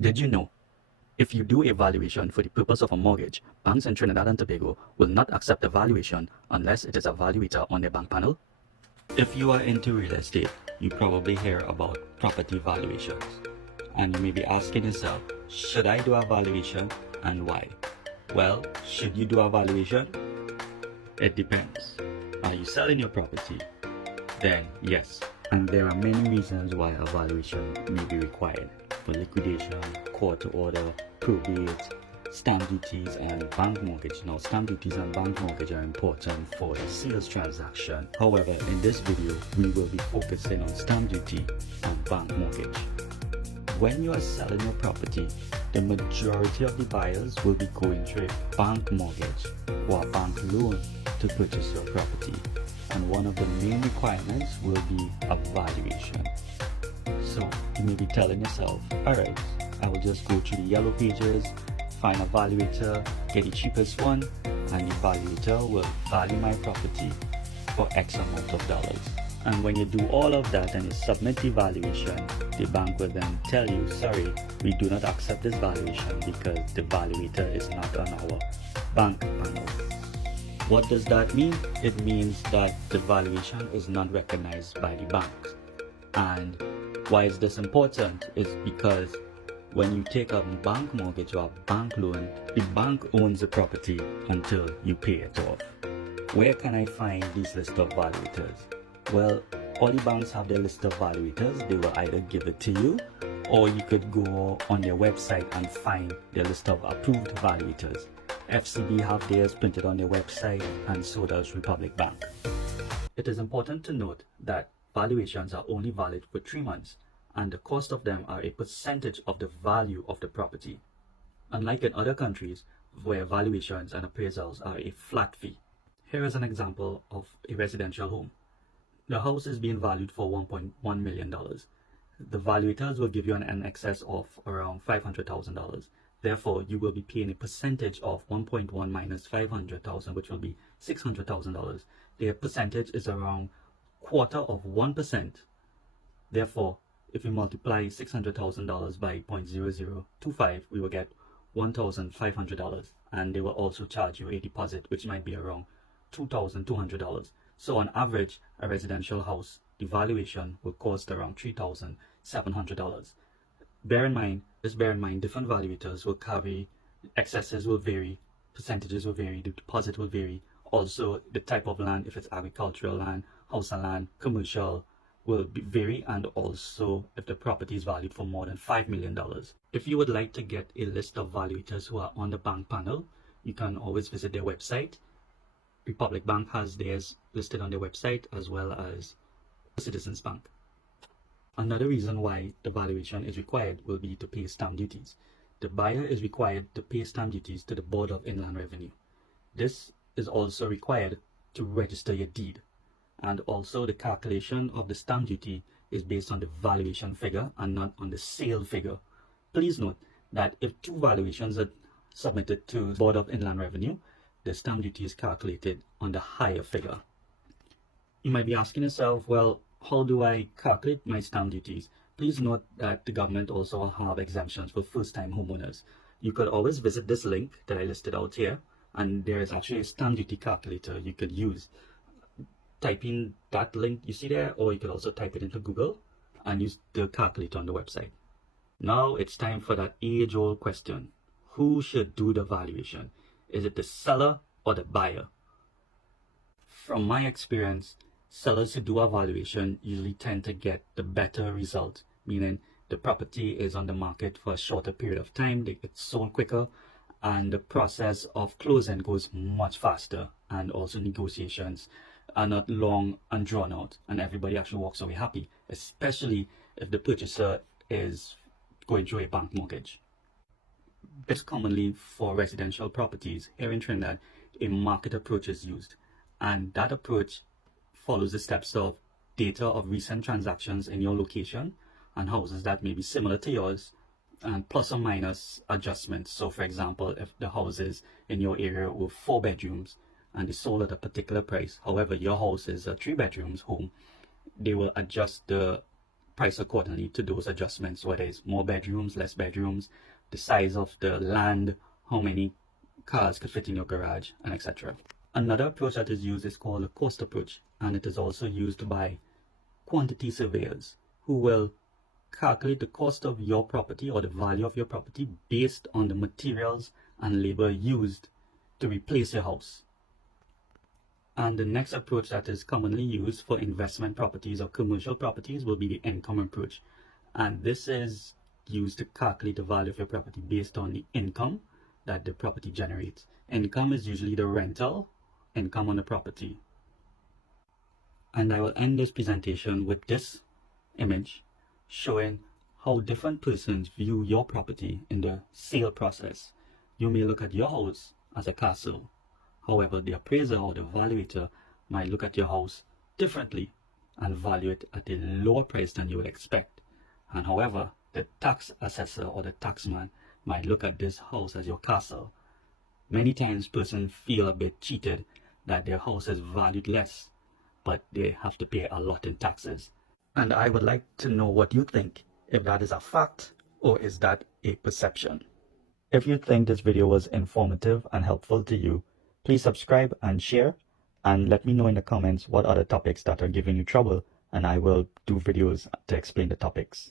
Did you know? If you do a valuation for the purpose of a mortgage, banks in Trinidad and Tobago will not accept a valuation unless it is a valuator on their bank panel. If you are into real estate, you probably hear about property valuations. And you may be asking yourself, should I do a valuation and why? Well, should you do a valuation? It depends. Are you selling your property? Then yes. And there are many reasons why a valuation may be required: for liquidation, court order, probate, stamp duties, and bank mortgage. Now, stamp duties and bank mortgage are important for a sales transaction. However, in this video, we will be focusing on stamp duty and bank mortgage. When you are selling your property, the majority of the buyers will be going through a bank mortgage or a bank loan to purchase your property. And one of the main requirements will be a valuation. So you may be telling yourself, alright, I will just go through the yellow pages, find a valuator, get the cheapest one, and the valuator will value my property for X amount of dollars. And when you do all of that and you submit the valuation, the bank will then tell you, sorry, we do not accept this valuation because the valuator is not on our bank panel. What does that mean? It means that the valuation is not recognized by the banks. And why is this important? Is because when you take a bank mortgage or a bank loan, the bank owns the property until you pay it off. Where can I find this list of valuators? Well, all the banks have their list of valuators. They will either give it to you, or you could go on their website and find their list of approved valuators. FCB have theirs printed on their website, and so does Republic Bank. It is important to note that valuations are only valid for 3 months, and the cost of them are a percentage of the value of the property. Unlike in other countries, where valuations and appraisals are a flat fee. Here is an example of a residential home. The house is being valued for $1.1 million. The valuators will give you an excess of around $500,000. Therefore, you will be paying a percentage of 1.1 minus 500,000, which will be $600,000. Their percentage is around 1/4%. Therefore, if we multiply $600,000 by 0.0025, we will get $1,500. And they will also charge you a deposit, which might be around $2,200. So on average, a residential house, the valuation will cost around $3,700. Bear in mind, different valuators will carry, excesses will vary, percentages will vary, the deposit will vary. Also, the type of land, if it's agricultural land, house and land, commercial, will vary, and also if the property is valued for more than $5 million. If you would like to get a list of valuators who are on the bank panel, you can always visit their website. Republic Bank has theirs listed on their website, as well as Citizens Bank. Another reason why the valuation is required will be to pay stamp duties. The buyer is required to pay stamp duties to the Board of Inland Revenue. This is also required to register your deed. And also the calculation of the stamp duty is based on the valuation figure and not on the sale figure. Please note that if 2 valuations are submitted to the Board of Inland Revenue, the stamp duty is calculated on the higher figure. You might be asking yourself, well, how do I calculate my stamp duties? Please note that the government also have exemptions for first-time homeowners. You could always visit this link that I listed out here, and there is actually a stamp duty calculator you could use. Type in that link you see there, or you could also type it into Google and use the calculator on the website. Now it's time for that age-old question. Who should do the valuation? Is it the seller or the buyer? From my experience, sellers who do a valuation usually tend to get the better result, meaning the property is on the market for a shorter period of time, it's sold quicker, and the process of closing goes much faster, and also negotiations are not long and drawn out, and everybody actually walks away happy, especially if the purchaser is going through a bank mortgage. It's commonly for residential properties here in Trinidad, a market approach is used, and that approach follows the steps of data of recent transactions in your location and houses that may be similar to yours, and plus or minus adjustments. So for example, if the houses in your area were 4 bedrooms and they sold at a particular price, however your house is a 3 bedrooms home, they will adjust the price accordingly to those adjustments, whether it's more bedrooms, less bedrooms, the size of the land, how many cars could fit in your garage, and etc. Another approach that is used is called a cost approach, and it is also used by quantity surveyors who will calculate the cost of your property or the value of your property based on the materials and labor used to replace your house. And the next approach that is commonly used for investment properties or commercial properties will be the income approach. And this is used to calculate the value of your property based on the income that the property generates. Income is usually the rental income on the property. And I will end this presentation with this image showing how different persons view your property in the sale process. You may look at your house as a castle. However, the appraiser or the valuator might look at your house differently and value it at a lower price than you would expect. And however, the tax assessor or the taxman might look at this house as your castle. Many times persons feel a bit cheated that their house is valued less, but they have to pay a lot in taxes. And I would like to know what you think, if that is a fact or is that a perception. If you think this video was informative and helpful to you, please subscribe and share, and let me know in the comments what other topics that are giving you trouble, and I will do videos to explain the topics.